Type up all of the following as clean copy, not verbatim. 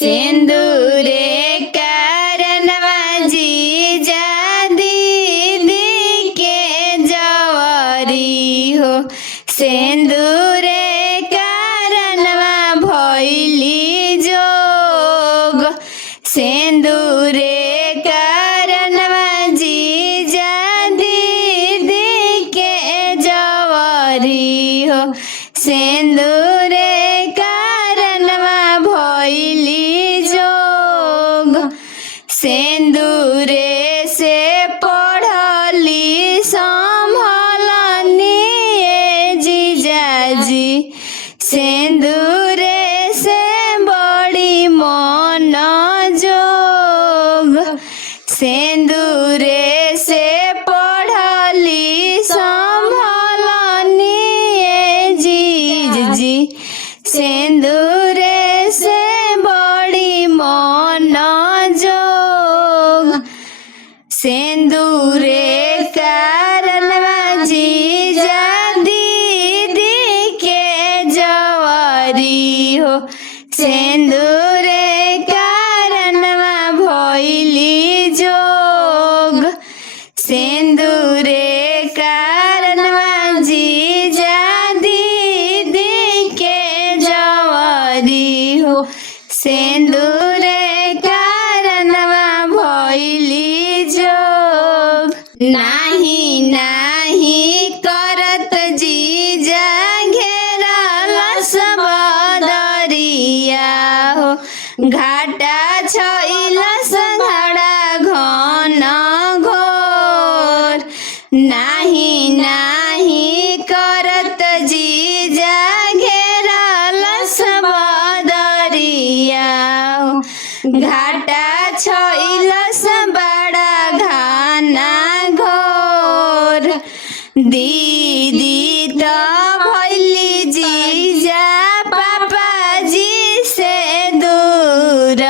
सिंदूरे कारणवा जीजा दीदी के जवारी हो सिंदूरे कारणवा भइली जोग सिंदूरे कारणवा जीजा दीदी के जवारी हो सिंदूरे कारणवा भइली जोग सिंदूरे से पढ़ली संभलनी जीजाजी सिंदूरे से बड़ी मन जोग सिंदूरे से पढ़ली संभलनी जीजी सिंदूरे से बड़ी मन जोग सिंदूरे कारणवा जीजा दीदी के जवारी हो सिंदूरे कारणवा भइली जोग सिंदूरे कारणवा जीजा दीदी के जवारी हो सिंदूरे कारणवा भइली जोग नाही नाही करत जीजा घेरल सब दरिया हो घाटा छैल संघड़ा घन घोर नाही नाही करत जीजा घेरल सब दरिया हो घाटा छैल बड़ा घाना घोर दीदी तो भइली जीजा पापाजी से दूर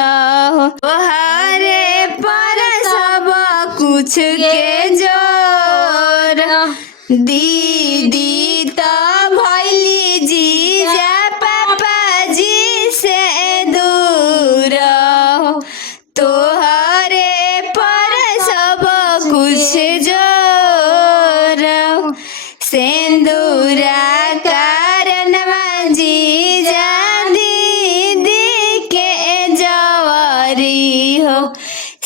हो तोहरे पर सब कुछ के जोर दीदी तो भइली जीजा पापाजी से दूर हो तोहरे पर सब कुछ जोर सिंदूरा कारणवा जीजा दीदी के जवारी हो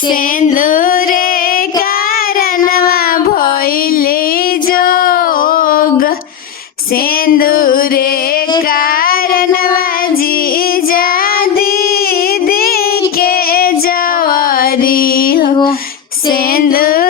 सिंदूरे कारणवा भइली जोग सिंदूरे कारणवा जीजा दीदी के जवारी हो सिंदूर